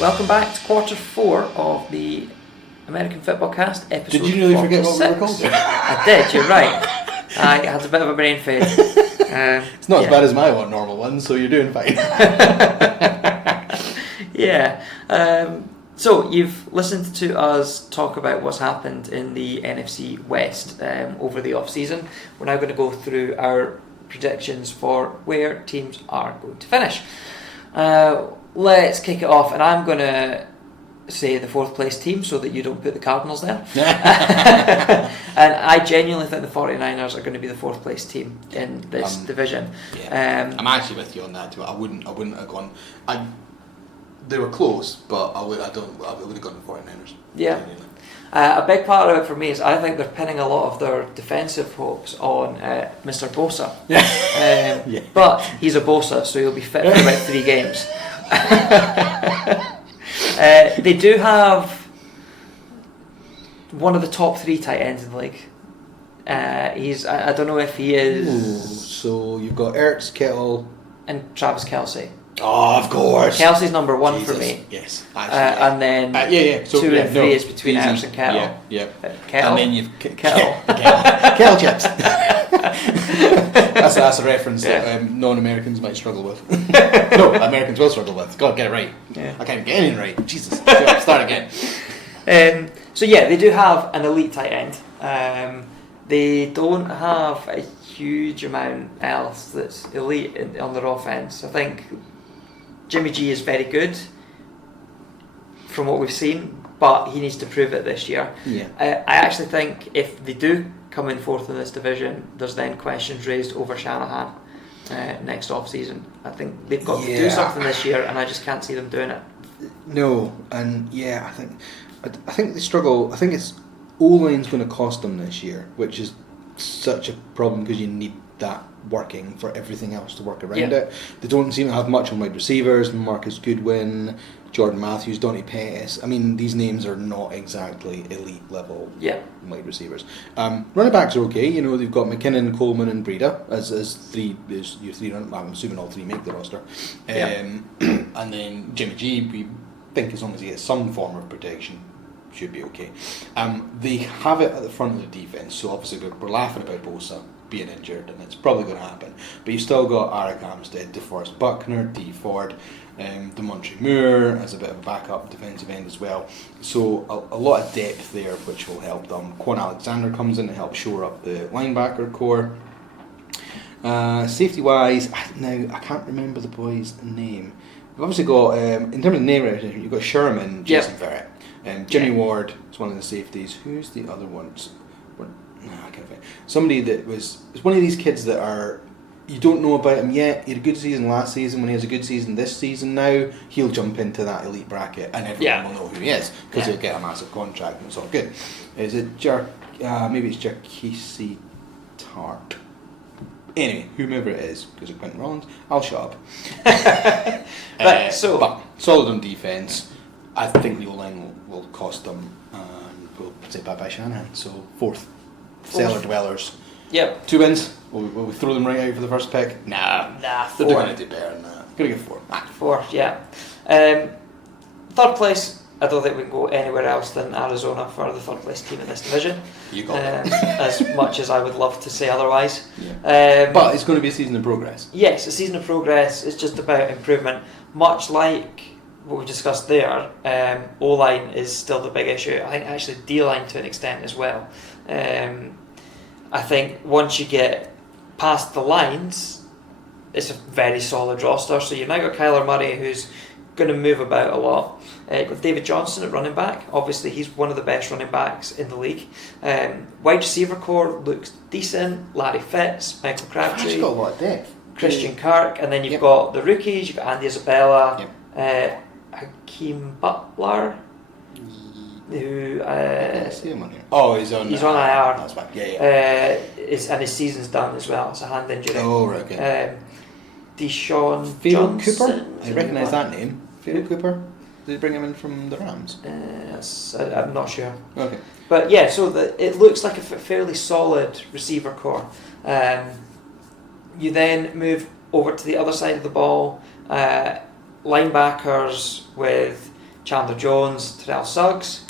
Welcome back to quarter 4 of the American Fitbaw Cast, episode 46. Did you really forget what we were called? I did, you're right. I had a bit of a brain fade. It's not as bad as my normal one, so you're doing fine. Yeah. So you've listened to us talk about what's happened in the NFC West over the off-season. We're now going to go through our predictions for where teams are going to finish. Let's kick it off, and I'm going to say the 4th place team so that you don't put the Cardinals there. And I genuinely think the 49ers are going to be the 4th place team in this division. Yeah. I'm actually with you on that too. I wouldn't have gone. They were close, but I would have gone the 49ers. Yeah. A big part of it for me is I think they're pinning a lot of their defensive hopes on Mr. Bosa. Yeah. But he's a Bosa, so he'll be fit for about 3 games. They do have one of the top 3 tight ends in the league. I don't know if he is. Ooh, so you've got Ertz, Kittle, and Travis Kelce. Oh, of course. Kelsey's number 1 for me. Yes. And then So, 2 and 3 is between easy. Ertz and Kittle. Yeah. Kittle. And then you've Kittle. Kettle chips. That's a reference that non-Americans might struggle with. No, Americans will struggle with. God, get it right. Yeah. I can't get anything right. Jesus. Start again. So yeah, they do have an elite tight end. They don't have a huge amount else that's elite on their offense. I think Jimmy G is very good from what we've seen, but he needs to prove it this year. Yeah. I actually think if they do come in 4th in this division, there's then questions raised over Shanahan next off-season. I think they've got to do something this year, and I just can't see them doing it. No, and I think they struggle. I think it's O-line's going to cost them this year, which is such a problem because you need that working for everything else to work around it. They don't seem to have much on wide receivers. Marcus Goodwin, Jordan Matthews, Dante Pettis. I mean, these names are not exactly elite level wide receivers. Running backs are okay. You know, they've got McKinnon, Coleman, and Breida as your 3 running. I'm assuming all 3 make the roster. And then Jimmy G, we think as long as he gets some form of protection, should be okay. They have it at the front of the defense, so obviously we're laughing about Bosa being injured, and it's probably going to happen. But you've still got Arik Armstead, DeForest Buckner, D Ford, DeMontre Moore as a bit of a backup defensive end as well. So a lot of depth there, which will help them. Quan Alexander comes in to help shore up the linebacker core. Safety wise, now I can't remember the boy's name. We've obviously got in terms of name recognition, you've got Sherman, Jason Verrett. Jimmy Ward is one of the safeties. Who's the other ones? I can't find. Somebody that it's one of these kids that are, you don't know about him yet. He had a good season last season. When he has a good season this season now, he'll jump into that elite bracket and everyone will know who he is because he'll get a massive contract and it's all good. Is it maybe it's Jarquisi Tart. Anyway, whomever it is, because of Quentin Rollins, I'll shut up. But solid on defence. I think the O-line will cost them, and we'll say bye-bye Shanahan. So 4th. Cellar dwellers. Yep. 2 wins. Will we throw them right out for the first pick? Nah. 4. They're going to do better than that. Going to get 4. 4, yeah. 3rd place, I don't think we can go anywhere else than Arizona for the 3rd place team in this division. You got it. As much as I would love to say otherwise. Yeah. But it's going to be a season of progress. Yes, a season of progress. It's just about improvement. Much like what we discussed there, O-line is still the big issue. I think actually D-line to an extent as well. I think once you get past the lines, it's a very solid roster. So you've now got Kyler Murray, who's going to move about a lot. You've got David Johnson at running back. Obviously, he's one of the best running backs in the league. Wide receiver core looks decent. Larry Fitz, Michael Crabtree. He's got a lot of depth. Christian Kirk. And then you've got the rookies. You've got Andy Isabella. Hakeem Butler, who see him on here. Oh, he's on IR. That's fine. And his season's done as well. It's a hand injury. Oh, right. Okay. Deshaun Johnson. Cooper. I recognise that name. Phil Cooper. Did they bring him in from the Rams? I'm not sure. Okay. But yeah, so it looks like a fairly solid receiver core. You then move over to the other side of the ball. Linebackers with Chandler Jones, Terrell Suggs,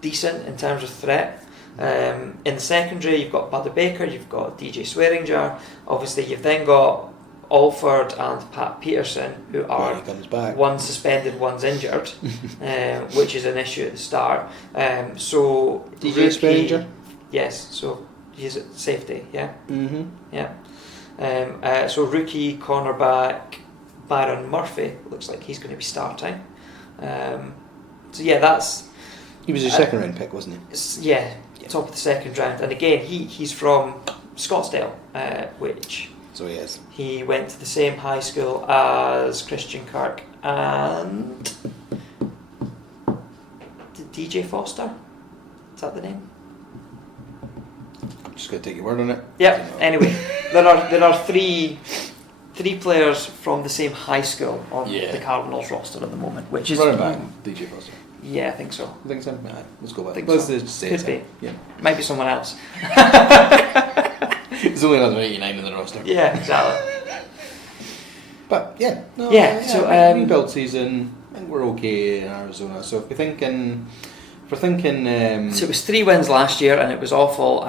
decent in terms of threat. In the secondary, you've got Buddy Baker, you've got DJ Swearinger. Obviously, you've then got Alford and Pat Peterson, who are one's suspended, one's injured, which is an issue at the start. So DJ Swearinger? Yes, so he's at safety, yeah? Mm-hmm. Yeah. So rookie cornerback Byron Murphy, looks like he's going to be starting. So yeah, that's... He was a second round pick, wasn't he? Yeah, top of the second round. And again, he's from Scottsdale, which... So he is. He went to the same high school as Christian Kirk and... DJ Foster? Is that the name? I'm just going to take your word on it. Yeah, anyway, there are three players from the same high school on the Cardinals roster at the moment, which is... Running back, DJ Foster. Yeah, I think so. I think so. Right, let's go back. Let's just say Could it. be. Yeah. Might be someone else. There's only another 89 in the roster. Yeah, exactly. But yeah, so rebuild season. I think we're okay in Arizona. So if we're thinking, so it was 3 wins last year, and it was awful.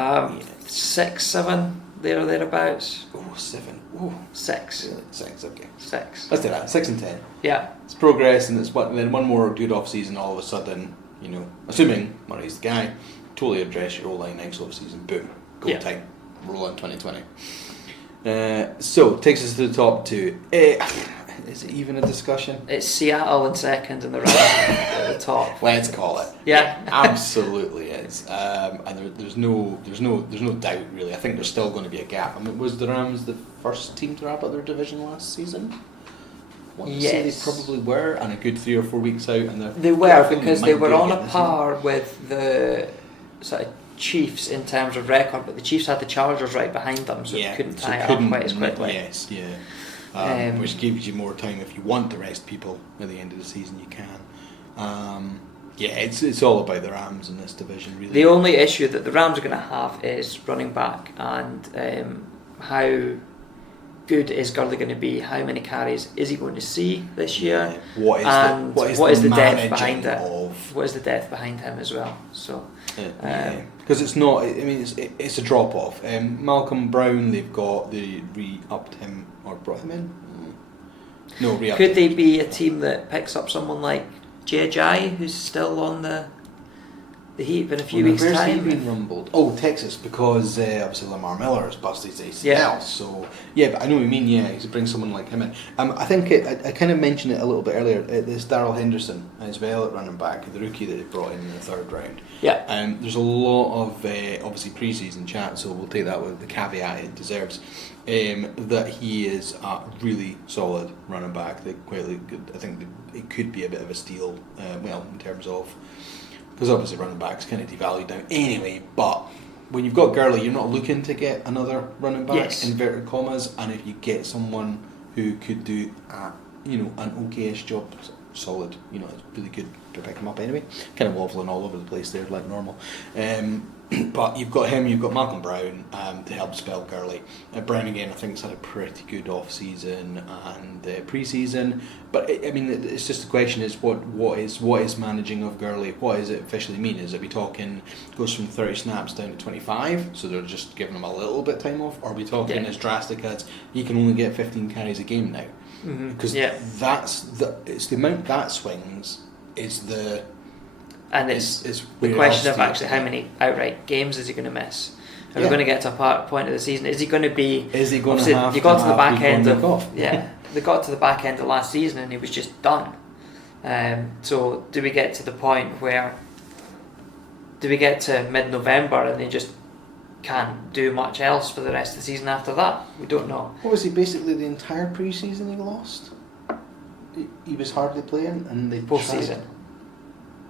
6, 7, there or thereabouts. Oh, 7. Oh, 6. really? 6. Okay. 6. Let's do that. 6 and 10. Yeah. It's progress, and then one more good off season. All of a sudden, assuming Murray's the guy, totally address your O-line next off season. Boom, go time. Roll on 2020. So takes us to the top 2. Is it even a discussion? It's Seattle in second and the Rams at the top. Let's call it. Yeah, absolutely is. And there's no doubt really. I think there's still going to be a gap. I mean, was the Rams the first team to wrap up their division last season? Yes, they probably were, and a good 3 or 4 weeks out, and they were because they were on a par with the sort of Chiefs in terms of record, but the Chiefs had the Chargers right behind them, so they couldn't tie it up quite as quickly. Yes, which gives you more time if you want to rest people at the end of the season. You can. It's all about the Rams in this division, really. The only issue that the Rams are going to have is running back, and how good is Gurley going to be? How many carries is he going to see this year? What is the depth behind it? What is the depth behind him as well? So, because it's not. I mean, it's a drop off. Malcolm Brown, they re-upped him or brought him in. No, re-upped. Could they be a team that picks up someone like Jai, who's still on the heap in a few weeks' time? Where's he been rumbled? Oh, Texas, because obviously Lamar Miller has busted his ACL. Yeah. So but I know what you mean. Yeah, he's bring someone like him in. I think I kind of mentioned it a little bit earlier. There's Darrell Henderson as well at running back, the rookie that they brought in the 3rd round. Yeah. There's a lot of obviously pre-season chat, so we'll take that with the caveat it deserves. That he is a really solid running back. They're quite good. I think it could be a bit of a steal. In terms of. Because obviously running back's kind of devalued now anyway, but when you've got Gurley, you're not looking to get another running back, inverted commas, and if you get someone who could do an okayish job, solid, it's really good to pick him up anyway. Kind of waffling all over the place there like normal. But you've got him, you've got Malcolm Brown to help spell Gurley. Brown again, I think, has had a pretty good off season and pre-season. But it's just the question is what is managing of Gurley? What does it officially mean? Is it we talking goes from 30 snaps down to 25, so they're just giving him a little bit of time off? Or are we talking as drastic as he can only get 15 carries a game now? Because it's the amount that swings is the. And it's the question of actually how many outright games is he going to miss? Are we going to get to a point of the season? Is he going to be? Is he going to have? You got to the back end of yeah. They got to the back end of last season and he was just done. So do we get to the point where? Do we get to mid-November and they just can't do much else for the rest of the season after that? We don't know. What was he basically the entire pre-season he lost? He was hardly playing and they post-season.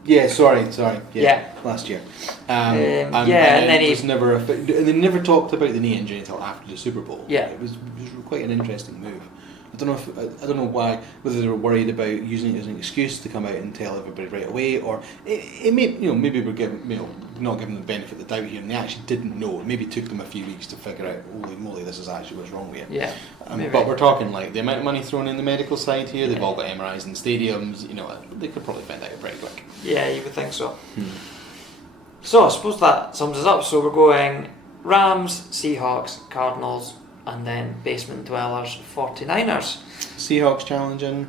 Yeah, sorry. Yeah. Last year. And then he was never. They never talked about the knee injury until after the Super Bowl. Yeah. It was quite an interesting move. I don't know why, whether they were worried about using it as an excuse to come out and tell everybody right away, or it may, maybe we're giving, not giving them the benefit of the doubt here, and they actually didn't know. It maybe took them a few weeks to figure out, holy moly, this is actually what's wrong with it. Yeah. But we're talking like the amount of money thrown in the medical side here. They've all got MRIs in stadiums. They could probably find out pretty quick. Yeah, you would think so. So I suppose that sums us up. So we're going Rams, Seahawks, Cardinals, and then basement dwellers, 49ers. Seahawks challenging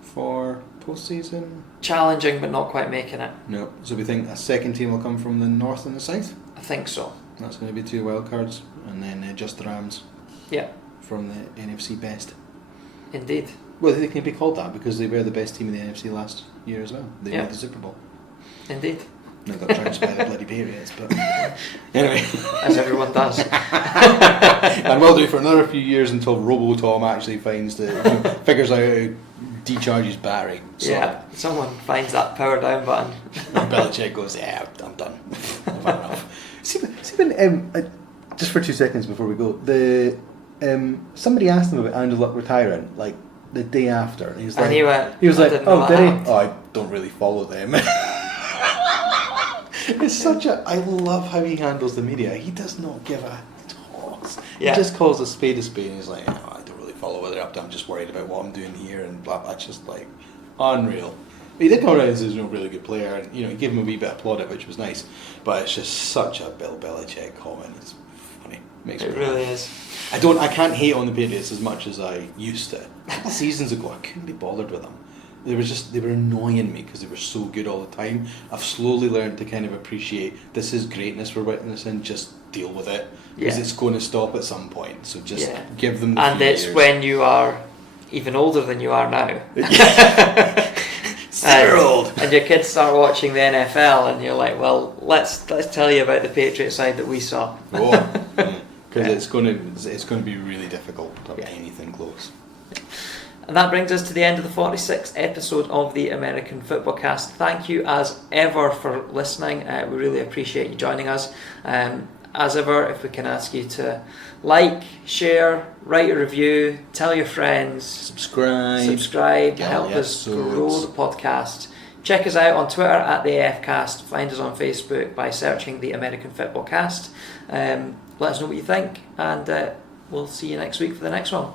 for postseason? Challenging, but not quite making it. No. So we think a second team will come from the north and the south? I think so. That's going to be 2 wild cards, and then just the Rams. Yeah. From the NFC Best. Indeed. Well, they can be called that because they were the best team in the NFC last year as well. They made the Super Bowl. Indeed. They got trounced by the bloody Patriots, but anyway. As everyone does. And will do for another few years until Robo-Tom actually figures out how to decharge his battery. So. Yeah, someone finds that power down button. And Belichick goes, yeah, I'm done. I've had enough. See when, just for 2 seconds before we go, somebody asked him about Andrew Luck retiring, like the day after. And he was like, oh, did he? Oh, I don't really follow them. It's I love how he handles the media. He does not give a toss. Yeah. He just calls a spade, and he's like, oh, I don't really follow what they're up to. I'm just worried about what I'm doing here and blah blah. It's just like unreal. He did come around and say he's a really good player, and he gave him a wee bit of plaudit, which was nice. But it's just such a Bill Belichick comment. It's funny. It really is. I can't hate on the Patriots as much as I used to. A couple of seasons ago, I couldn't be bothered with them. They were annoying me because they were so good all the time. I've slowly learned to kind of appreciate this is greatness we're witnessing. Just deal with it because it's going to stop at some point. So just give them. And it's years. When you are even older than you are now. 7-year-old. And your kids start watching the NFL, and you're like, well, let's tell you about the Patriot side that we saw. Because it's going to be really difficult to have anything close. And that brings us to the end of the 46th episode of the American Fitbaw Cast. Thank you as ever for listening. We really appreciate you joining us. As ever, if we can ask you to like, share, write a review, tell your friends, subscribe, help us grow the podcast. Check us out on Twitter at the AFcast. Find us on Facebook by searching the American Fitbaw Cast. Let us know what you think, and we'll see you next week for the next one.